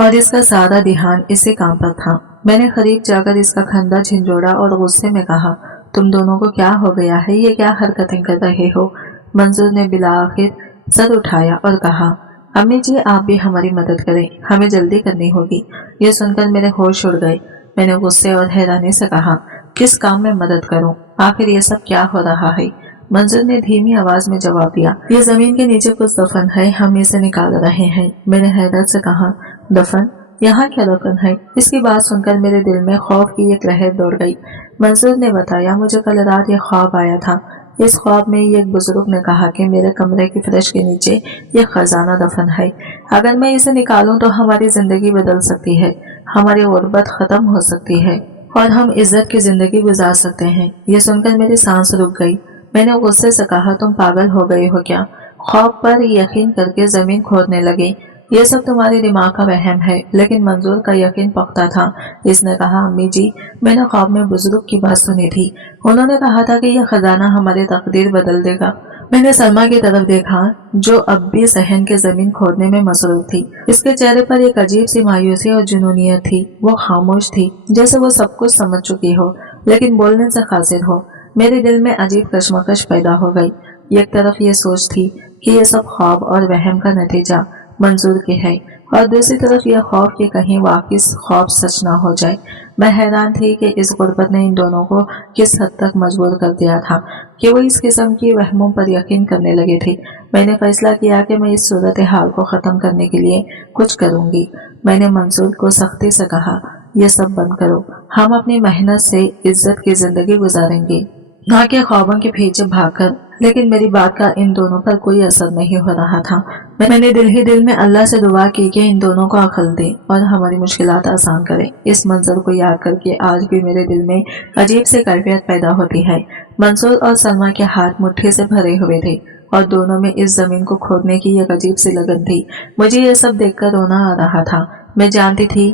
और इसका सारा ध्यान इसी काम पर था। मैंने करीब जाकर इसका खंदा झिंझोड़ा और गुस्से में कहा, तुम दोनों को क्या हो गया है, ये क्या हरकतें कर रहे हो। मंजूर ने बिला आखिर सर उठाया और कहा, अम्मी जी आप भी हमारी मदद करें, हमें जल्दी करनी होगी। ये सुनकर मेरे होश उड़ गए। मैंने गुस्से और हैरानी से कहा, किस काम में मदद करूं, आखिर ये सब क्या हो रहा है। मंजूर ने धीमी आवाज में जवाब दिया, ये जमीन के नीचे कुछ दफन है, हम इसे निकाल रहे हैं। मैंने हैरत से कहा, दफन, यहाँ क्या दफन है। इसकी बात सुनकर मेरे दिल में खौफ की एक लहर दौड़ गई। मंजूर ने बताया, मुझे कल रात ये ख्वाब आया था। इस ख्वाब में एक बुजुर्ग ने कहा कि मेरे कमरे की फर्श के नीचे यह खजाना दफन है। अगर मैं इसे निकालूं तो हमारी जिंदगी बदल सकती है, हमारी गुर्बत खत्म हो सकती है और हम इज्जत की जिंदगी गुजार सकते हैं। ये सुनकर मेरी सांस रुक गई। मैंने गुस्से से कहा, तुम पागल हो गए हो क्या, ख्वाब पर यकीन करके जमीन खोदने लगे। ये सब तुम्हारे दिमाग का वहम है। लेकिन मंजूर का यकीन पक्का था। इसने कहा, अम्मी जी मैंने ख्वाब में बुजुर्ग की बात सुनी थी, उन्होंने कहा था कि यह खजाना हमारी तकदीर बदल देगा। मैंने सलमा की तरफ देखा जो अब भी सहन के जमीन खोदने में मसरूफ थी। इसके चेहरे पर एक अजीब सी मायूसी और जुनूनियत थी। वो खामोश थी, जैसे वो सब कुछ समझ चुकी हो लेकिन बोलने से कासिर हो। मेरे दिल में अजीब कश्मकश पैदा हो गई। एक तरफ ये सोच थी कि ये सब ख्वाब और वहम का नतीजा मंजूर की है और दूसरी तरफ यह खौफ कि कहीं वाकई ख्वाब सच ना हो जाए। मैं हैरान थी कि इस गुर्बत ने इन दोनों को किस हद तक मजबूर कर दिया था कि वो इस किस्म की वहमों पर यकीन करने लगे थे। मैंने फैसला किया कि मैं इस सूरत हाल को ख़त्म करने के लिए कुछ करूंगी। मैंने मंजूर को सख्ती से कहा, यह सब बंद करो, हम अपनी मेहनत से इज्जत की जिंदगी गुजारेंगे, ना कि ख्वाबों के पीछे भागकर। लेकिन मेरी बात का इन दोनों पर कोई असर नहीं हो रहा था। मैंने दिल ही दिल में अल्लाह से दुआ की कि इन दोनों को अक्ल दे और हमारी मुश्किलात आसान करे। इस मंजर को याद करके आज भी मेरे दिल में अजीब सी कैफियत पैदा होती है। मंसूर और सलमा के हाथ मुट्ठी से भरे हुए थे और दोनों में इस जमीन को खोदने की एक अजीब सी लगन थी। मुझे ये सब देखकर रोना आ रहा था। मैं जानती थी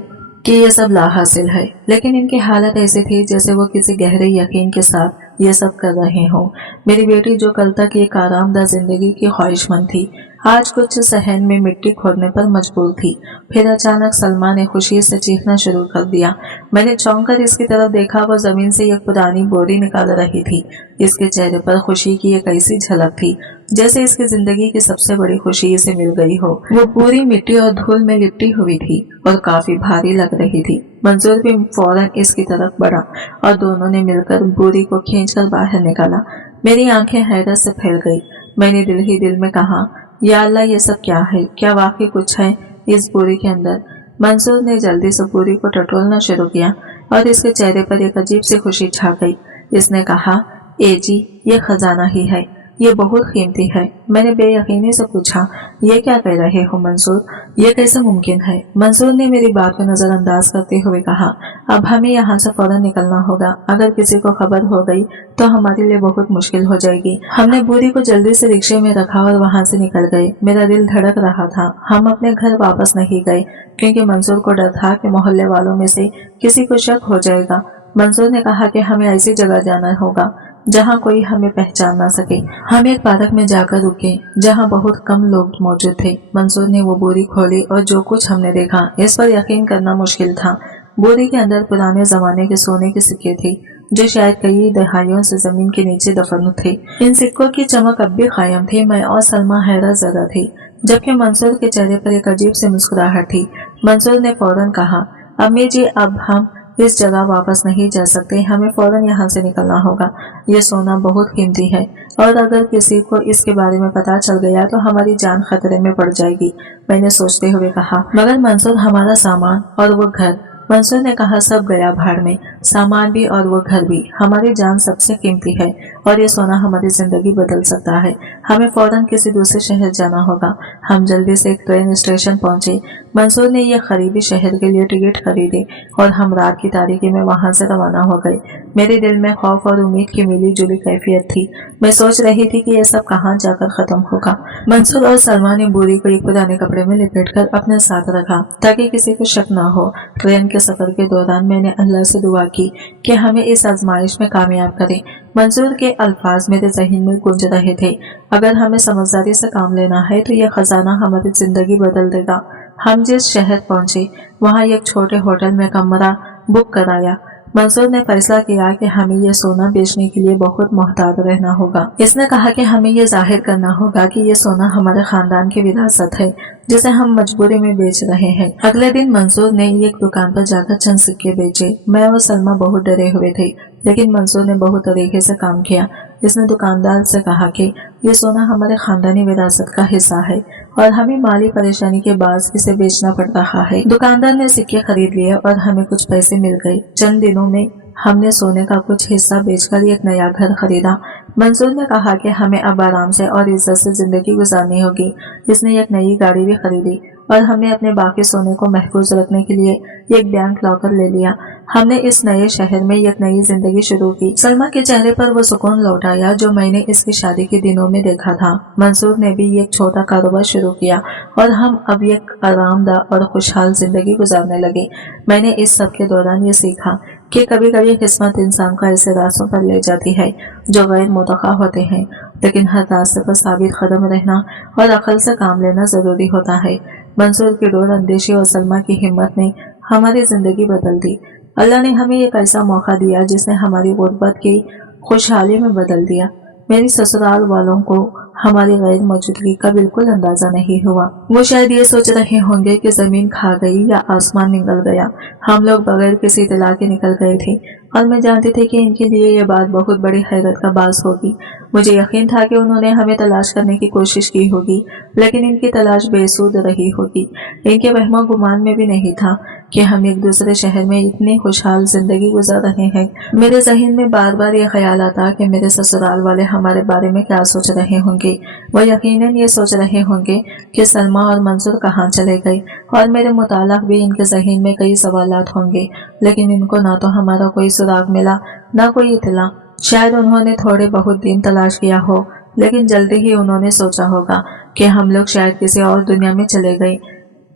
कि ये सब लाहासिल है, लेकिन इनकी हालत ऐसी थी जैसे वो किसी गहरे यकीन के साथ ये सब कर रहे हों। मेरी बेटी जो कल तक एक आरामदाह जिंदगी की ख्वाहिशमंद थी, आज कुछ सहन में मिट्टी खोदने पर मजबूर थी। फिर अचानक सलमा ने खुशी से चीखना शुरू कर दिया। मैंने चौंक कर इसकी तरफ देखा। वो जमीन से एक पुरानी बोरी निकाल रही थी। इसके चेहरे पर खुशी की एक ऐसी झलक थी जैसे इसकी जिंदगी की सबसे बड़ी खुशी इसे मिल गई हो। वो पूरी मिट्टी और धूल में लिपटी हुई थी और काफी भारी लग रही थी। मंजूर भी फौरन इसकी तरफ बढ़ा और दोनों ने मिलकर बोरी को खींचकर बाहर निकाला। मेरी आंखें हैरत से फैल गई। मैंने दिल ही दिल में कहा, या अल्लाह ये सब क्या है, क्या वाकई कुछ है इस बोरी के अंदर। मंसूर ने जल्दी से बोरी को टटोलना शुरू किया और इसके चेहरे पर एक अजीब सी खुशी छा गई। इसने कहा, ए जी ये खजाना ही है, ये बहुत कीमती है। मैंने बेयकीनी से पूछा, ये क्या कह रहे हो मंसूर, ये कैसे मुमकिन है। मंसूर ने मेरी बात को नजरअंदाज करते हुए कहा, अब हमें यहाँ से फौरन निकलना होगा। अगर किसी को खबर हो गई तो हमारे लिए बहुत मुश्किल हो जाएगी। हमने बोरी को जल्दी से रिक्शे में रखा और वहाँ से निकल गए। मेरा दिल धड़क रहा था। हम अपने घर वापस नहीं गए क्योंकि मंसूर को डर था कि मोहल्ले वालों में से किसी को शक हो जाएगा। मंसूर ने कहा कि हमें ऐसी जगह जाना होगा जहाँ कोई हमें पहचान ना सके। हम एक पार्क में जाकर रुके जहाँ बहुत कम लोग मौजूद थे। मंसूर ने वो बोरी खोली और जो कुछ हमने देखा इस पर यकीन करना मुश्किल था। बोरी के अंदर पुराने जमाने के सोने के सिक्के थे जो शायद कई दहाइयों से जमीन के नीचे दफन थे। इन सिक्कों की चमक अब भी कायम थी। मैं और सलमा हैरत ज़दा थी, जबकि मंसूर के चेहरे पर एक अजीब सी मुस्कुराहट थी। मंसूर ने फौरन कहा, अम्मी जी अब हम इस जगह वापस नहीं जा सकते, हमें फौरन यहाँ से निकलना होगा। ये सोना बहुत कीमती है और अगर किसी को इसके बारे में पता चल गया तो हमारी जान खतरे में पड़ जाएगी। मैंने सोचते हुए कहा, मगर मंसूर हमारा सामान और वो घर। मंसूर ने कहा, सब गया भाड़ में, सामान भी और वो घर भी। हमारी जान सबसे कीमती है और ये सोना हमारी जिंदगी बदल सकता है। हमें फौरन किसी दूसरे शहर जाना होगा। हम जल्दी से एक ट्रेन स्टेशन पहुंचे। मंसूर ने यह करीबी शहर के लिए टिकट खरीदे और हम रात की तारीकी में वहां से रवाना हो गए। मेरे दिल में खौफ और उम्मीद की मिली जुली कैफियत थी। मैं सोच रही थी कि यह सब कहाँ जाकर खत्म होगा। मंसूर और सलमा ने बोरी को एक पुराने कपड़े में लपेटकर अपने साथ रखा ताकि किसी को शक न हो। ट्रेन के सफर के दौरान मैंने अल्लाह से दुआ की कि हमें इस आजमाइश में कामयाब करे। मंसूर के अल्फाज मेरे ज़हन में गूंज रहे थे, अगर हमें समझदारी से काम लेना है तो यह खजाना हमारी जिंदगी बदल देगा। ہم جس شہر پہنچے وہاں ایک چھوٹے ہوٹل میں کمرہ بک کرایا۔ منصور نے فیصلہ کیا کہ ہمیں یہ سونا بیچنے کے لیے بہت محتاط رہنا ہوگا۔ اس نے کہا کہ ہمیں یہ ظاہر کرنا ہوگا کہ یہ سونا ہمارے خاندان کی وراثت ہے جسے ہم مجبوری میں بیچ رہے ہیں۔ اگلے دن منصور نے ایک دکان پر جا کر چند سکے بیچے۔ میں اور سلمہ بہت ڈرے ہوئے تھے، لیکن منصور نے بہت طریقے سے کام کیا۔ اس نے دکاندار سے کہا کہ یہ سونا ہمارے خاندانی وراثت کا حصہ ہے اور ہمیں مالی پریشانی کے باعث اسے بیچنا پڑ رہا ہے۔ دکاندار نے سکے خرید لیے اور ہمیں کچھ پیسے مل گئے۔ چند دنوں میں ہم نے سونے کا کچھ حصہ بیچ کر ایک نیا گھر خریدا۔ منصور نے کہا کہ ہمیں اب آرام سے اور عزت سے زندگی گزارنی ہوگی۔ اس نے ایک نئی گاڑی بھی خریدی اور ہم نے اپنے باقی سونے کو محفوظ رکھنے کے لیے ایک بینک لاکر لے لیا۔ ہم نے اس نئے شہر میں ایک نئی زندگی شروع کی۔ سلمہ کے چہرے پر وہ سکون لوٹ آیا جو میں نے اس کی شادی کے دنوں میں دیکھا تھا۔ منصور نے بھی ایک چھوٹا کاروبار شروع کیا اور ہم اب ایک آرام دہ اور خوشحال زندگی گزارنے لگے۔ میں نے اس سب کے دوران یہ سیکھا کہ کبھی کبھی قسمت انسان کو ایسے راستوں پر لے جاتی ہے جو غیر متوقع ہوتے ہیں، لیکن ہر راستے پر ثابت قدم رہنا اور عقل سے کام لینا ضروری ہوتا ہے۔ منصور کی دور اندیشی اور سلمہ کی ہمت نے ہماری زندگی بدل دی۔ اللہ نے ہمیں ایک ایسا موقع دیا جس نے ہماری غربت کی خوشحالی میں بدل دیا۔ میری سسرال والوں کو ہماری غیر موجودگی کا بالکل اندازہ نہیں ہوا۔ وہ شاید یہ سوچ رہے ہوں گے کہ زمین کھا گئی یا آسمان نگل گیا۔ ہم لوگ بغیر کسی اطلاع کے نکل گئے تھے اور میں جانتی تھی کہ ان کے لیے یہ بات بہت بڑی حیرت کا باعث ہوگی۔ مجھے یقین تھا کہ انہوں نے ہمیں تلاش کرنے کی کوشش کی ہوگی، لیکن ان کی تلاش بے سود رہی ہوگی۔ ان کے وہم و گمان میں بھی نہیں تھا کہ ہم ایک دوسرے شہر میں اتنی خوشحال زندگی گزار رہے ہیں۔ میرے ذہن میں بار بار یہ خیال آتا کہ میرے سسرال والے ہمارے بارے میں کیا سوچ رہے ہوں گے۔ وہ یقیناً یہ سوچ رہے ہوں گے کہ سلمہ اور منصور کہاں چلے گئے، اور میرے متعلق بھی ان کے ذہن میں کئی سوالات ہوں گے، لیکن ان کو نہ تو ہمارا کوئی سراغ ملا نہ کوئی اطلاع۔ شاید انہوں نے تھوڑے بہت دن تلاش کیا ہو، لیکن جلدی ہی انہوں نے سوچا ہوگا کہ ہم لوگ شاید کسی اور دنیا میں چلے گئے۔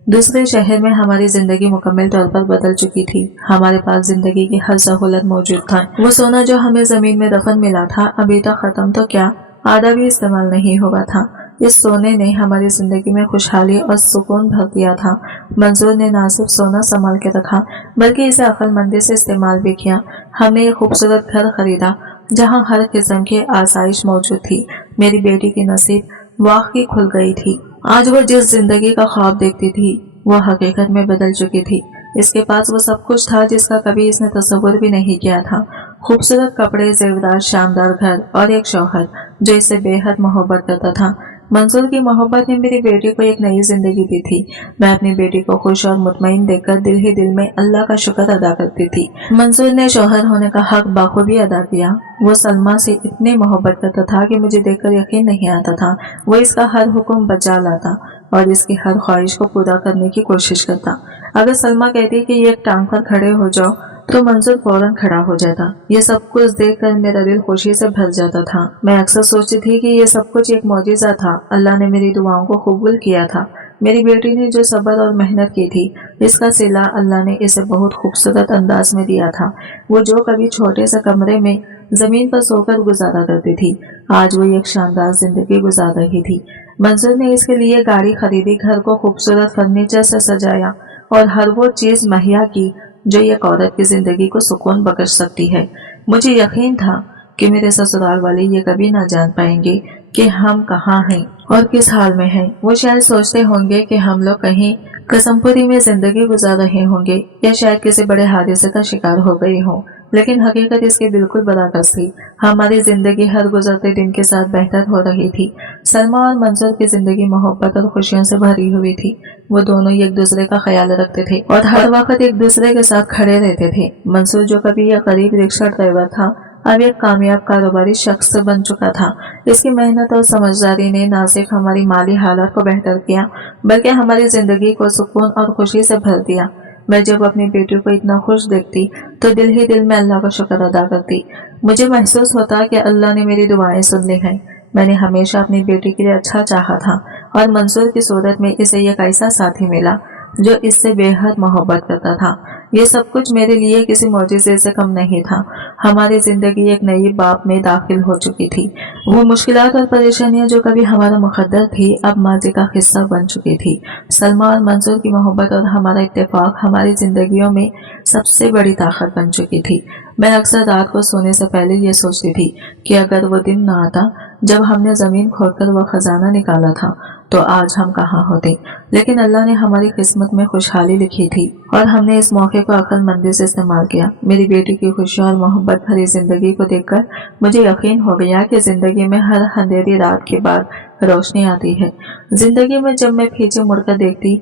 دوسرے شہر میں ہماری زندگی مکمل طور پر بدل چکی تھی۔ ہمارے پاس زندگی کی ہر سہولت موجود تھا۔ وہ سونا جو ہمیں زمین میں دفن ملا تھا ابھی تک ختم تو کیا آدھا بھی استعمال نہیں ہوا تھا۔ اس سونے نے ہماری زندگی میں خوشحالی اور سکون بھر دیا تھا۔ منصور نے نہ صرف سونا سنبھال کے رکھا بلکہ اسے عقل مندی سے استعمال بھی کیا۔ ہم نے ایک خوبصورت گھر خریدا جہاں ہر قسم کی آسائش موجود تھی۔ میری بیٹی کی نصیب واقعی کھل گئی تھی۔ آج وہ جس زندگی کا خواب دیکھتی تھی وہ حقیقت میں بدل چکی تھی۔ اس کے پاس وہ سب کچھ تھا جس کا کبھی اس نے تصور بھی نہیں کیا تھا۔ خوبصورت کپڑے، زیورات، شاندار گھر اور ایک شوہر جو اس سے بے حد محبت کرتا تھا۔ منصور کی محبت نے میری بیٹی کو ایک نئی زندگی دی تھی۔ میں اپنی بیٹی کو خوش اور مطمئن دیکھ کر دل ہی دل میں اللہ کا شکر ادا کرتی تھی۔ منصور نے شوہر ہونے کا حق بخوبی ادا کیا۔ وہ سلمہ سے اتنی محبت کرتا تھا کہ مجھے دیکھ کر یقین نہیں آتا تھا۔ وہ اس کا ہر حکم بجا لاتا اور اس کی ہر خواہش کو پورا کرنے کی کوشش کرتا۔ اگر سلمہ کہتی کہ ایک ٹانگ پر کھڑے ہو جاؤ تو منصور فوراً کھڑا ہو جاتا۔ یہ سب کچھ دیکھ کر میرا دل خوشی سے بھر جاتا تھا۔ میں اکثر سوچتی تھی کہ یہ سب کچھ ایک معجزہ تھا۔ اللہ نے میری دعاؤں کو قبول کیا تھا۔ میری بیٹی نے جو صبر اور محنت کی تھی اس کا صلہ اللہ نے اسے بہت خوبصورت انداز میں دیا تھا۔ وہ جو کبھی چھوٹے سے کمرے میں زمین پر سو کر گزارا کرتی تھی آج وہ ایک شاندار زندگی گزار رہی تھی۔ منصور نے اس کے لیے گاڑی خریدی، گھر کو خوبصورت فرنیچر سے سجایا اور ہر وہ چیز مہیا کی جو ایک عورت کی زندگی کو سکون بخش سکتی ہے۔ مجھے یقین تھا کہ میرے سسرال والے یہ کبھی نہ جان پائیں گے کہ ہم کہاں ہیں اور کس حال میں ہیں۔ وہ شاید سوچتے ہوں گے کہ ہم لوگ کہیں قسم پوری میں زندگی گزار رہے ہوں گے یا شاید کسی بڑے حادثے کا شکار ہو گئے ہوں، لیکن حقیقت اس کے بالکل برعکس تھی۔ ہماری زندگی ہر گزرتے دن کے ساتھ بہتر ہو رہی تھی۔ سلمہ اور منصور کی زندگی محبت اور خوشیوں سے بھری ہوئی تھی۔ وہ دونوں ایک دوسرے کا خیال رکھتے تھے اور ہر وقت ایک دوسرے کے ساتھ کھڑے رہتے تھے۔ منصور جو کبھی ایک غریب رکشہ ڈرائیور تھا اب ایک کامیاب کاروباری شخص بن چکا تھا۔ اس کی محنت اور سمجھداری نے نہ صرف ہماری مالی حالت کو بہتر کیا بلکہ ہماری زندگی کو سکون اور خوشی سے بھر دیا۔ میں جب اپنی بیٹی کو اتنا خوش دیکھتی تو دل ہی دل میں اللہ کا شکر ادا کرتی۔ مجھے محسوس ہوتا کہ اللہ نے میری دعائیں سن لی ہیں۔ میں نے ہمیشہ اپنی بیٹی کے لیے اچھا چاہا تھا اور منصور کی صورت میں اسے ایک ایسا ساتھی ملا जो इससे बेहद मोहब्बत करता था। ये सब कुछ मेरे लिए किसी मौजिज़े से कम नहीं था। हमारी जिंदगी एक नई बाब में दाखिल हो चुकी थी। वो मुश्किलात और परेशानियां जो कभी हमारा मुकद्दर थी, अब माजी का हिस्सा बन चुकी थी। सलमा और मंसूर की मोहब्बत और हमारा इत्तेफाक हमारी जिंदगियों में सबसे बड़ी ताकत बन चुकी थी। मैं अक्सर रात को सोने से पहले ये सोचती थी कि अगर वो दिन न आता जब हमने जमीन खोदकर वो खजाना निकाला था, तो आज हम कहाँ होते। लेकिन अल्लाह ने हमारी किस्मत में खुशहाली लिखी थी और हमने इस मौके को अक्लमंदी से इस्तेमाल किया। मेरी बेटी की खुशियों और मोहब्बत भरी जिंदगी को देखकर मुझे यकीन हो गया कि जिंदगी में हर अंधेरी रात के बाद रोशनी आती है। जिंदगी में जब मैं पीछे मुड़कर देखती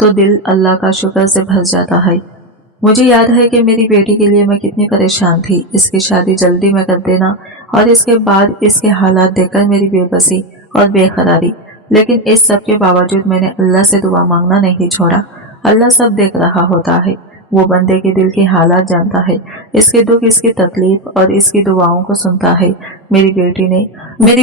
तो दिल अल्लाह का शुक्र से भर जाता है। मुझे याद है कि मेरी बेटी के लिए मैं कितनी परेशान थी। इसकी शादी जल्दी में कर देना और इसके बाद इसके हालात देखकर मेरी बेबसी और बेकरारी। लेकिन इस सब के बावजूद मैंने अल्लाह से दुआ मांगना नहीं छोड़ा। अल्लाह सब देख रहा होता है। वो बंदे के दिल के हालात जानता है, इसके दुख, इसकी तकलीफ और इसकी दुआओं को सुनता है। मेरी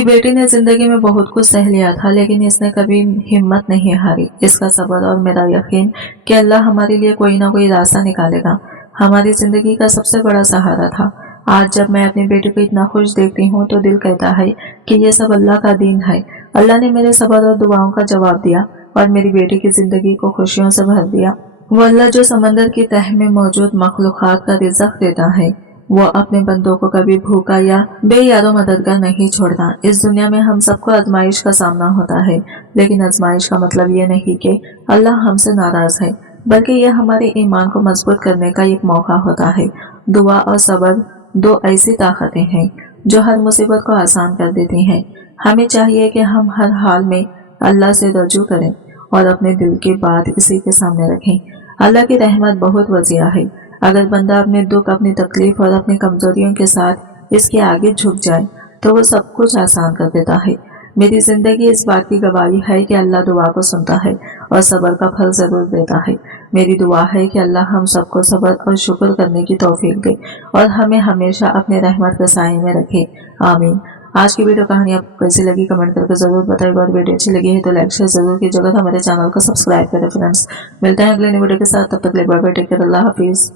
बेटी ने जिंदगी में बहुत कुछ सह लिया था, लेकिन इसने कभी हिम्मत नहीं हारी। इसका सब्र और मेरा यकीन कि अल्लाह हमारे लिए कोई ना कोई रास्ता निकालेगा हमारी जिंदगी का सबसे बड़ा सहारा था। आज जब मैं अपनी बेटी को इतना खुश देखती हूँ तो दिल कहता है कि ये सब अल्लाह का दीन है। अल्लाह ने मेरे सब्र और दुआओं का जवाब दिया और मेरी बेटी की जिंदगी को खुशियों से भर दिया। वो अल्लाह जो समंदर की तह में मौजूद मखलूकात का रिज़्क़ देता है, वो अपने बंदों को कभी भूखा या बेयारो मददगार नहीं छोड़ता। इस दुनिया में हम सबको आजमाइश का सामना होता है, लेकिन आजमाइश का मतलब ये नहीं कि अल्लाह हमसे नाराज है, बल्कि यह हमारे ईमान को मजबूत करने का एक मौका होता है। दुआ और सब्र दो ऐसी ताकतें हैं जो हर मुसीबत को आसान कर देती हैं। हमें चाहिए कि हम हर हाल में अल्लाह से रजू करें और अपने दिल की बात इसी के सामने रखें। अल्लाह की रहमत बहुत वसीआ है। अगर बंदा अपने दुख, अपनी तकलीफ और अपनी कमजोरियों के साथ इसके आगे झुक जाए तो वो सब कुछ आसान कर देता है। मेरी जिंदगी इस बात की गवाही है कि अल्लाह दुआ को सुनता है और सब्र का फल जरूर देता है। मेरी दुआ है कि अल्लाह हम सबको सब्र और शुक्र करने की तौफीक दे और हमें हमेशा अपने रहमत के साए में रखे। आमीन। आज की वीडियो कहानी आपको कैसी लगी कमेंट करके जरूर बताइएगा और वीडियो अच्छी लगी है तो लाइक शेयर जरूर कीजिएगा। हमारे चैनल को सब्सक्राइब करें फ्रेंड्स। मिलते हैं अगले वीडियो के साथ, तब तक के लिए बाय बाय, टेक केयर, अल्लाह हाफिज।